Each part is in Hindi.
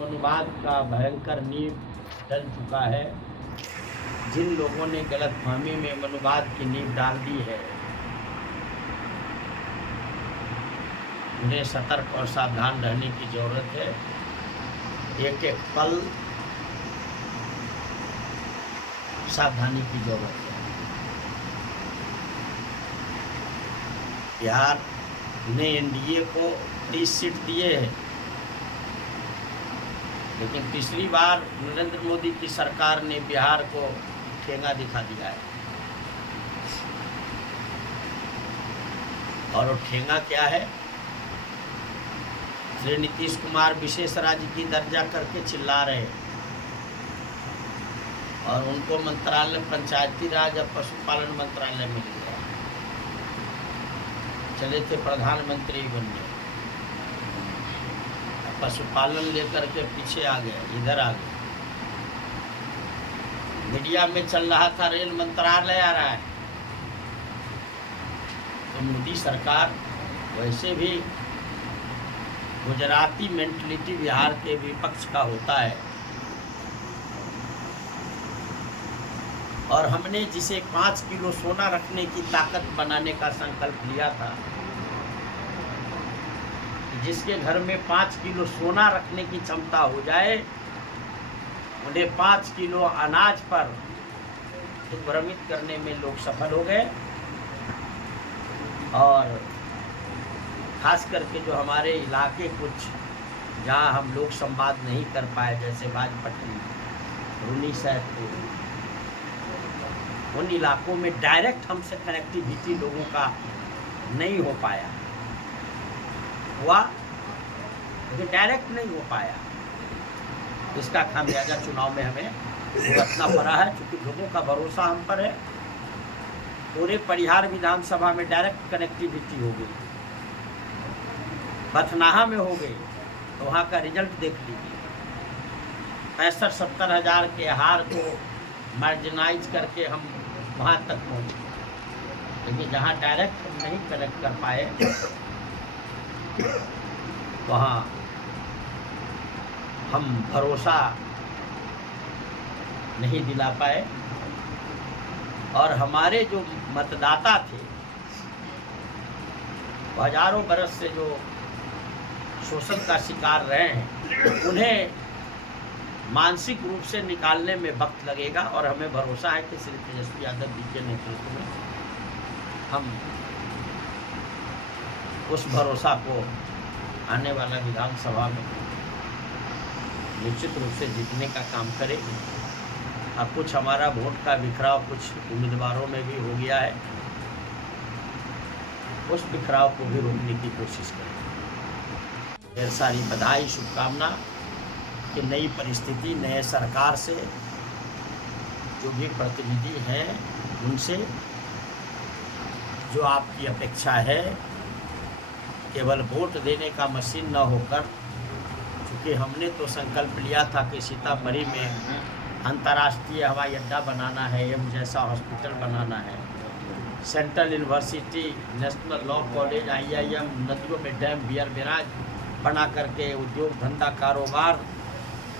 मनुवाद का भयंकर नींव डल चुका है। जिन लोगों ने गलतफहमी में मनुवाद की नींव डाल दी है, उन्हें सतर्क और सावधान रहने की जरूरत है। एक एक पल सावधानी की जरूरत है। बिहार ने एनडीए को 30 सीट दिए हैं, लेकिन तीसरी बार नरेंद्र मोदी की सरकार ने बिहार को ठेंगा दिखा दिया है। और वो ठेंगा क्या है? श्री नीतीश कुमार विशेष राज्य की दर्जा करके चिल्ला रहे हैं और उनको मंत्रालय पंचायती राज और पशुपालन मंत्रालय मिल गया। चले थे प्रधानमंत्री बनने, पशुपालन लेकर के पीछे आ गए, इधर आ गए। मीडिया में चल रहा था रेल मंत्रालय आ रहा है। तो मोदी सरकार वैसे भी गुजराती मेंटलिटी बिहार के विपक्ष का होता है। और हमने जिसे 5 किलो सोना रखने की ताकत बनाने का संकल्प लिया था, जिसके घर में 5 किलो सोना रखने की क्षमता हो जाए, उन्हें 5 किलो अनाज पर भ्रमित करने में लोग सफल हो गए। और खास करके जो हमारे इलाके कुछ जहाँ हम लोग संवाद नहीं कर पाए, जैसे बाजपट्टी, रूनी सैदपुर, उन इलाकों में डायरेक्ट हमसे कनेक्टिविटी लोगों का नहीं हो पाया। हुआ लेकिन डायरेक्ट नहीं हो पाया। इसका खामियाजा चुनाव में हमें भुगतना पड़ा है, क्योंकि लोगों का भरोसा हम पर है। पूरे परिहार विधानसभा में डायरेक्ट कनेक्टिविटी हो गई, बथनाहा में हो गई, तो वहाँ का रिजल्ट देख लीजिए। 65-70 हज़ार के हार को मार्जिनाइज करके हम वहाँ तक पहुँचे। लेकिन जहाँ डायरेक्ट हम नहीं कनेक्ट कर पाए, वहाँ हम भरोसा नहीं दिला पाए। और हमारे जो मतदाता थे, हजारों बरस से जो शोषण का शिकार रहे हैं, उन्हें मानसिक रूप से निकालने में वक्त लगेगा। और हमें भरोसा है कि श्री तेजस्वी यादव जी के नेतृत्व में हम उस भरोसा को आने वाला विधानसभा में निश्चित रूप से जीतने का काम करेंगे। अब कुछ हमारा वोट का बिखराव कुछ उम्मीदवारों में भी हो गया है, उस बिखराव को भी रोकने की कोशिश करेंगे। ढेर सारी बधाई, शुभकामना कि नई परिस्थिति, नए सरकार से जो भी प्रतिनिधि हैं, उनसे जो आपकी अपेक्षा है, केवल वोट देने का मशीन न होकर, क्योंकि हमने तो संकल्प लिया था कि सीतामढ़ी में अंतर्राष्ट्रीय हवाई अड्डा बनाना है, एम जैसा हॉस्पिटल बनाना है, central university, national law college, IIM, नदियों में डैम, बियर बैराज बना करके उद्योग धंधा कारोबार,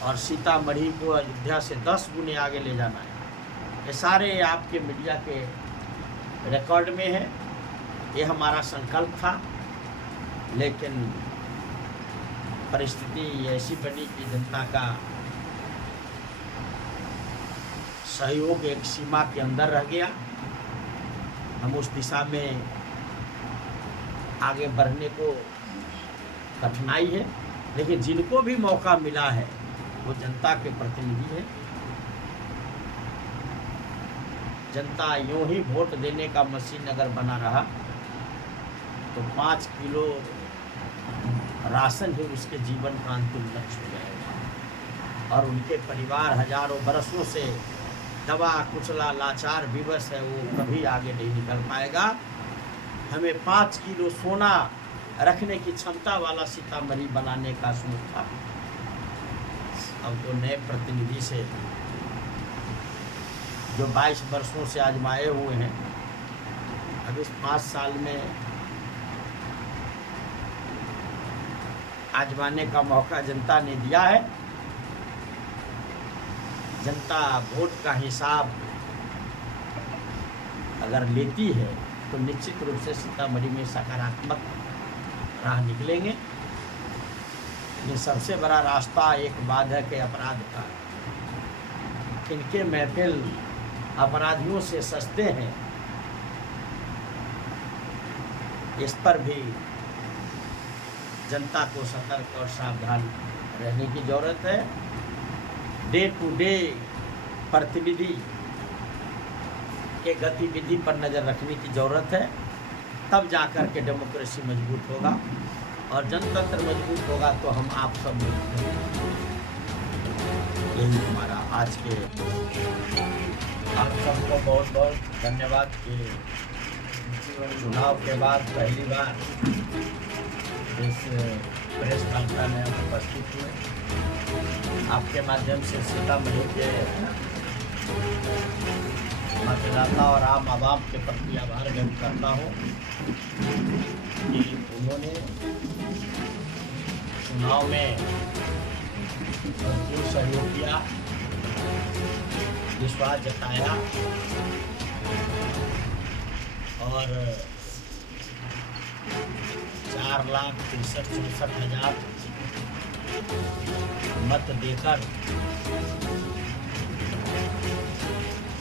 और सीतामढ़ी को अयोध्या से 10 गुने आगे ले जाना है। ये सारे आपके मीडिया के रिकॉर्ड में है। ये हमारा संकल्प था, लेकिन परिस्थिति ऐसी बनी कि जनता का सहयोग एक सीमा के अंदर रह गया। हम उस दिशा में आगे बढ़ने को कठिनाई है, लेकिन जिनको भी मौका मिला है वो जनता के प्रतिनिधि हैं। जनता यूं ही वोट देने का मशीन अगर बना रहा तो 5 किलो राशन ही उसके जीवन का अंतिम लक्ष्य हो जाएगा। और उनके परिवार हजारों बरसों से दबा कुचला लाचार विवश है, वो कभी आगे नहीं निकल पाएगा। हमें 5 किलो सोना रखने की क्षमता वाला सीतामढ़ी बनाने का सोच था। अब तो नए प्रतिनिधि से जो 22 वर्षों से आजमाए हुए हैं, अब इस 5 साल में आजमाने का मौका जनता ने दिया है। जनता वोट का हिसाब अगर लेती है तो निश्चित रूप से सीतामढ़ी में सकारात्मक राह निकलेंगे। लेकिन सबसे बड़ा रास्ता एक बाधक है अपराध का। इनके महफिल अपराधियों से सस्ते हैं, इस पर भी जनता को सतर्क और सावधान रहने की ज़रूरत है। डे टू डे प्रतिनिधि के गतिविधि पर नज़र रखने की ज़रूरत है, तब जाकर के डेमोक्रेसी मजबूत होगा और जनतंत्र मजबूत होगा तो हम आप सब मजबूत होंगे। यही हमारा आज के आप सबको बहुत बहुत धन्यवाद कि चुनाव के बाद पहली बार इस प्रेस वार्ता में उपस्थित हुए। आपके माध्यम से सीतामढ़ी के मतदाता और आम आवाम के प्रति आभार व्यक्त करता हूँ कि उन्होंने चुनाव में भरपूर सहयोग किया, विश्वास जताया और 4,63,64,000 मत देकर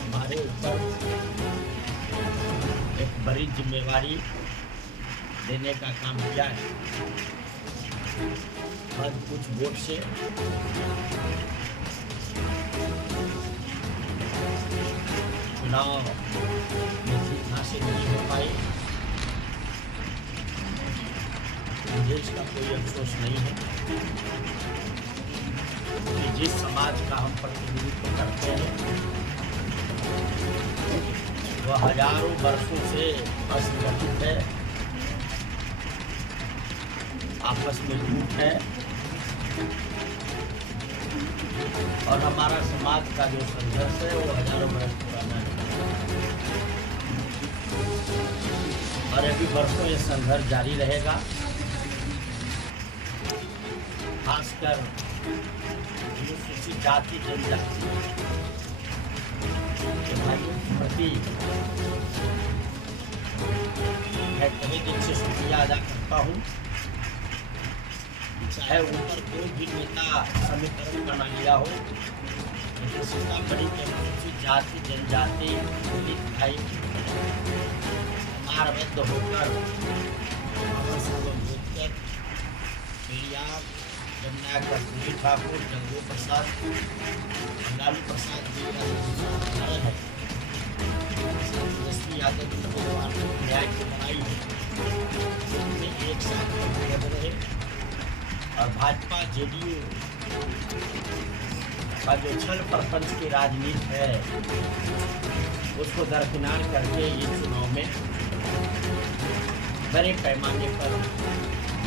हमारे ऊपर एक बड़ी जिम्मेवारी देने का काम किया है। बस कुछ वोट से चुनाव में जीत हासिल नहीं हो पाई। मुझे इसका कोई अफसोस नहीं है कि जिस समाज का हम प्रतिनिधित्व करते हैं वह हजारों वर्षों से असंगठित है, आपस में झूठ है और हमारा समाज का जो संघर्ष है वो हजारों वर्ष पुराना है और अभी वर्षों ये संघर्ष जारी रहेगा। खासकर अनुसूचित जाति जनजाति के भाइयों के प्रति मैं कई दिन से शुक्रिया अदा करता हूँ। चाहे ऊपर कोई भी नेता समीकरण बना लिया हो, लेकिन सीतामढ़ी के अनुसूचित जाति जनजाति दलित भाई मारबद्ध होकर अमर सालों भोजकर पेरियार जमुना कर्पूरी ठाकुर जंगू प्रसाद लालू प्रसाद जी का है यादव जी भगवान न्याय की लड़ाई है एक साथ लड़ रहे और भाजपा जेडीयू का जो छल प्रपंच की राजनीति है उसको दरकिनार करके ये चुनाव में बड़े पैमाने पर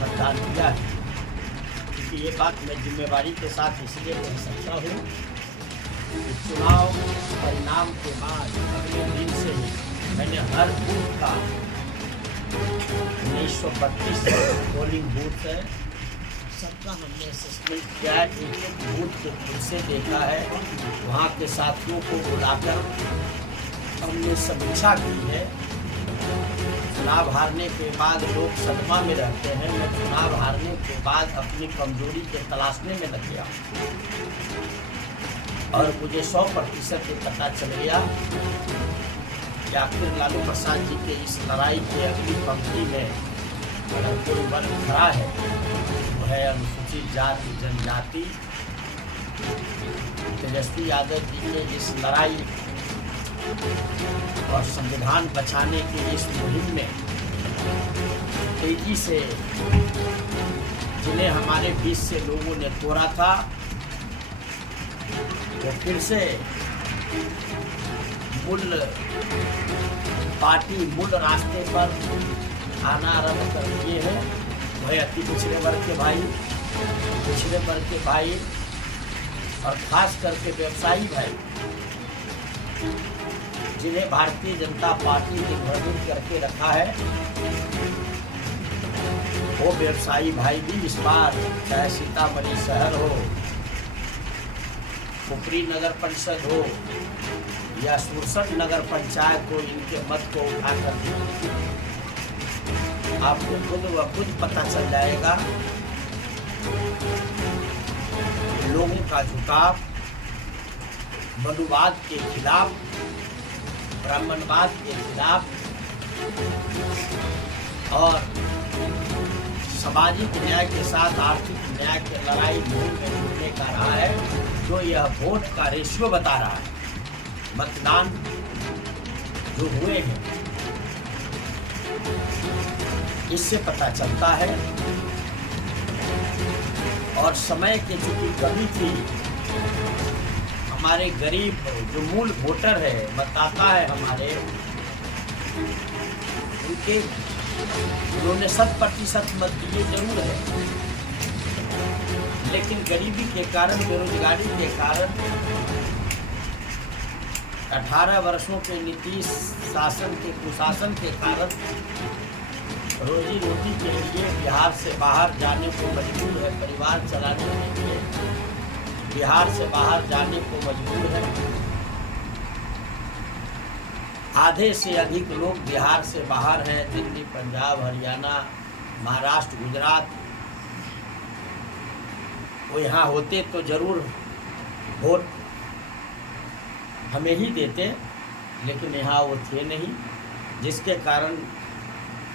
मतदान किया है। क्योंकि ये बात मैं जिम्मेवारी के साथ इसलिए कह सकता हूँ कि चुनाव परिणाम के बाद अगले दिन से ही मैंने हर बूथ का 1932 पोलिंग बूथ है सबका हमने असेसमेंट किया है। एक बूथ के खुद से देखा है, वहाँ के साथियों को बुलाकर हमने समीक्षा की है। चुनाव हारने के बाद लोग सदमा में रहते हैं, मैं चुनाव हारने के बाद अपनी कमजोरी के तलाशने में लग गया और मुझे 100% ये पता चल गया कि आखिर लालू प्रसाद जी के इस लड़ाई के अगली पंक्ति में अगर कोई वर्ग खड़ा है वो है अनुसूचित जाति जनजाति। तेजस्वी यादव जी के इस लड़ाई और संविधान बचाने की इस मुहिम में तेजी से जिन्हें हमारे बीच से लोगों ने तोड़ा था वो फिर से मूल पार्टी मूल रास्ते पर आना आरम्भ कर दिए हैं। वह अति पिछड़े वर्ग के भाई, पिछड़े वर्ग के भाई और खास करके व्यवसायी भाई जिन्हें भारतीय जनता पार्टी ने भ्रमित करके रखा है, वो व्यवसायी भाई भी इस बार चाहे सीतामढ़ी शहर हो पुपरी नगर परिषद हो या सुरसट नगर पंचायत हो, इनके मत को उठाकर दीजिए। आपको खुद व खुद पता चल जाएगा लोगों का झुकाव मनुवाद के खिलाफ, ब्राह्मणवाद के खिलाफ और सामाजिक न्याय के साथ आर्थिक न्याय की लड़ाई मुहिम में जुटने का रहा है। जो यह वोट का रेशियो बता रहा है, मतदान जो हुए हैं, इससे पता चलता है। और समय की चूंकि कमी थी, हमारे गरीब जो मूल वोटर है, मतदाता है हमारे, उनके उन्होंने 100% मत दिए जरूर है, लेकिन गरीबी के कारण, बेरोजगारी के कारण, 18 वर्षों के नीतीश शासन के कुशासन के कारण रोजी रोटी के लिए बिहार से बाहर जाने को मजबूर है। परिवार चलाने के लिए बिहार से बाहर जाने को मजबूर है। आधे से अधिक लोग बिहार से बाहर हैं। दिल्ली, पंजाब, हरियाणा, महाराष्ट्र, गुजरात। वो यहाँ होते तो जरूर वोट हमें ही देते, लेकिन यहाँ वो थे नहीं, जिसके कारण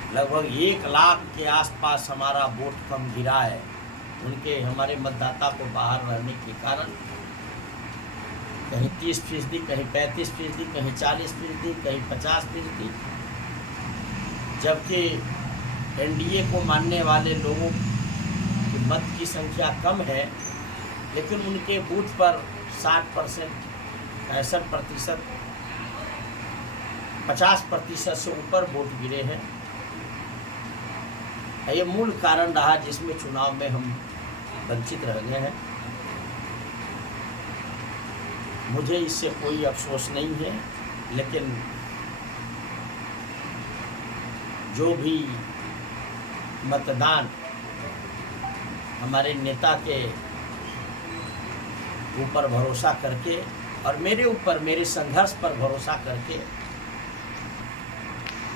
लगभग 1 लाख के आसपास हमारा वोट कम गिरा है। उनके हमारे मतदाता को बाहर रहने के कारण कहीं 30%, कहीं 35%, कहीं 40%, कहीं 50%, जबकि एनडीए को मानने वाले लोगों की मत की संख्या कम है, लेकिन उनके बूथ पर 60%, 65%, 50% से ऊपर वोट गिरे हैं। ये मूल कारण रहा जिसमें चुनाव में हम वंचित रह गए हैं। मुझे इससे कोई अफसोस नहीं है, लेकिन जो भी मतदान हमारे नेता के ऊपर भरोसा करके और मेरे ऊपर, मेरे संघर्ष पर भरोसा करके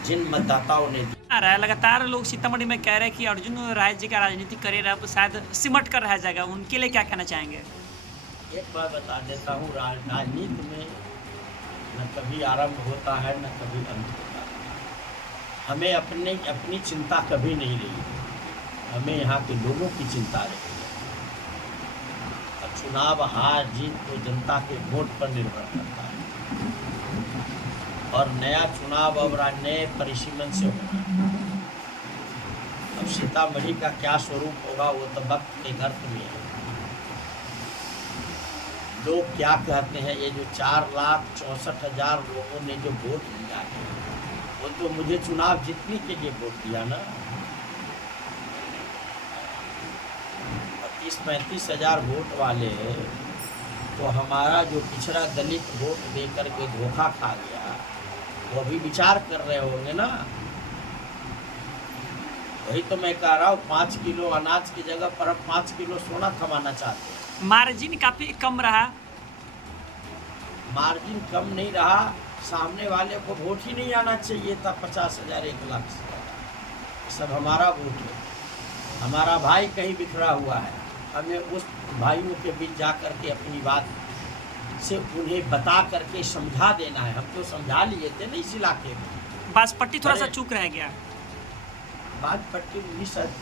जिन मतदाताओं ने आ रहा है, लगातार लोग सीतामढ़ी में कह रहे हैं कि अर्जुन राय जी का राजनीतिक करियर अब शायद सिमट कर रह जाएगा, उनके लिए क्या कहना चाहेंगे? एक बार बता देता हूँ, राजनीति में न कभी आरंभ होता है न कभी अंत होता है। हमें अपनी चिंता कभी नहीं रही, हमें यहाँ के लोगों की चिंता रही है। और चुनाव हार जीत तो जनता के वोट पर निर्भर करता है, और नया चुनाव अब नए परिसीमन से होना है। अब सीतामढ़ी का क्या स्वरूप होगा वो तो वक्त के गर्त में है। लोग क्या कहते हैं, ये जो 4,64,000 लोगों ने जो वोट दिया है, वो तो मुझे चुनाव जीतने के लिए वोट दिया ना। 30-35 हज़ार वोट वाले तो हमारा जो पिछड़ा दलित वोट दे करके धोखा खा गया, वो भी विचार कर रहे होंगे ना। वही तो मैं कह रहा हूँ, 5 किलो अनाज की जगह पर अब 5 किलो सोना थमाना चाहते हैं। मार्जिन काफी कम रहा। मार्जिन कम नहीं रहा, सामने वाले को वोट ही नहीं आना चाहिए था। 50,000, 1 लाख से सब हमारा वोट है। हमारा भाई कहीं बिखरा हुआ है, हमें उस भाइयों के बीच जा कर के अपनी बात से उन्हें बता करके समझा देना है। हम तो समझा लिए थे ना इस इलाके में। बांसपट्टी थोड़ा सा चूक रह गया। बांसपट्टी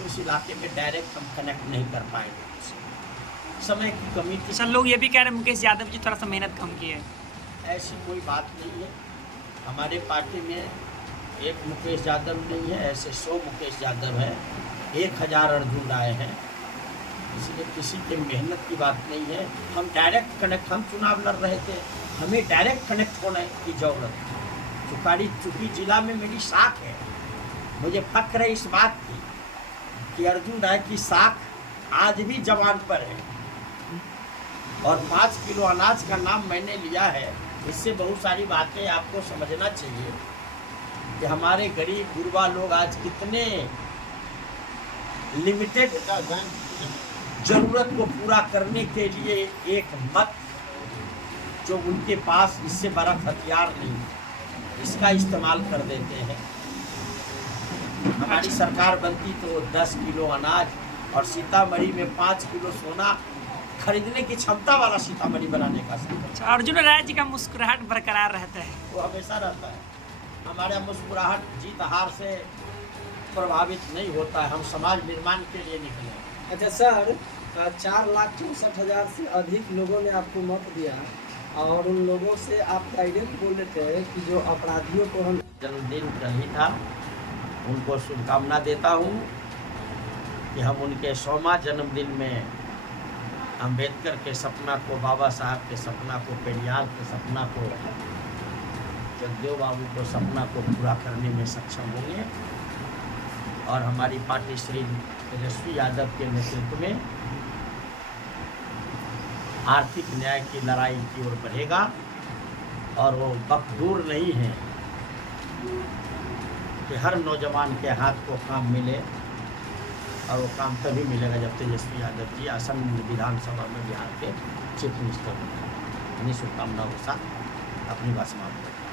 उस इलाके में डायरेक्ट हम कनेक्ट नहीं कर पाएंगे, समय की कमी थी। सर लोग ये भी कह रहे हैं मुकेश यादव जी थोड़ा सा मेहनत कम की है। ऐसी कोई बात नहीं है। हमारे पार्टी में एक मुकेश यादव नहीं है, ऐसे 100 मुकेश यादव है, 1000 अर्जुन राय हैं। इसलिए किसी के मेहनत की बात नहीं है। हम डायरेक्ट कनेक्ट, हम चुनाव लड़ रहे थे, हमें डायरेक्ट कनेक्ट होने की जरूरत है। चूँकि जिला में मेरी साख है, मुझे फक्र है इस बात की कि अर्जुन राय की साख आज भी जवान पर है। और 5 किलो अनाज का नाम मैंने लिया है, इससे बहुत सारी बातें आपको समझना चाहिए कि हमारे गरीब गुरबा लोग आज कितने लिमिटेड ज़रूरत को पूरा करने के लिए एक मत जो उनके पास इससे बड़ा हथियार नहीं, इसका इस्तेमाल कर देते हैं। हमारी सरकार बनती तो 10 किलो अनाज और सीतामढ़ी में 5 किलो सोना खरीदने की क्षमता वाला सीतामढ़ी बनाने का संकल्प। अच्छा, अर्जुन राय जी का मुस्कुराहट बरकरार रहता है। वो हमेशा रहता है। हमारा मुस्कुराहट जीत हार से प्रभावित नहीं होता है। हम समाज निर्माण के लिए निकले। अच्छा सर, 4,64,000 से अधिक लोगों ने आपको मत दिया और उन लोगों से आप डायरेक्ट बोल रहे थे कि जो अपराधियों को हम जन्मदिन कल ही था, उनको शुभकामना देता हूँ कि हम उनके 100वां जन्मदिन में अंबेडकर के सपना को, बाबा साहब के सपना को, पेरियार के सपना को, जगदेव बाबू को सपना को पूरा करने में सक्षम होंगे और हमारी पार्टी श्री तेजस्वी यादव के नेतृत्व में आर्थिक न्याय की लड़ाई की ओर बढ़ेगा। और वो वक्त दूर नहीं है कि हर नौजवान के हाथ को काम मिले, और वो काम तभी मिलेगा जब तेजस्वी यादव जी आसन्न विधानसभा में बिहार के चीफ मिनिस्टर बने। इन्हीं शुभकामनाओं के साथ अपनी बात समाप्त करते हैं।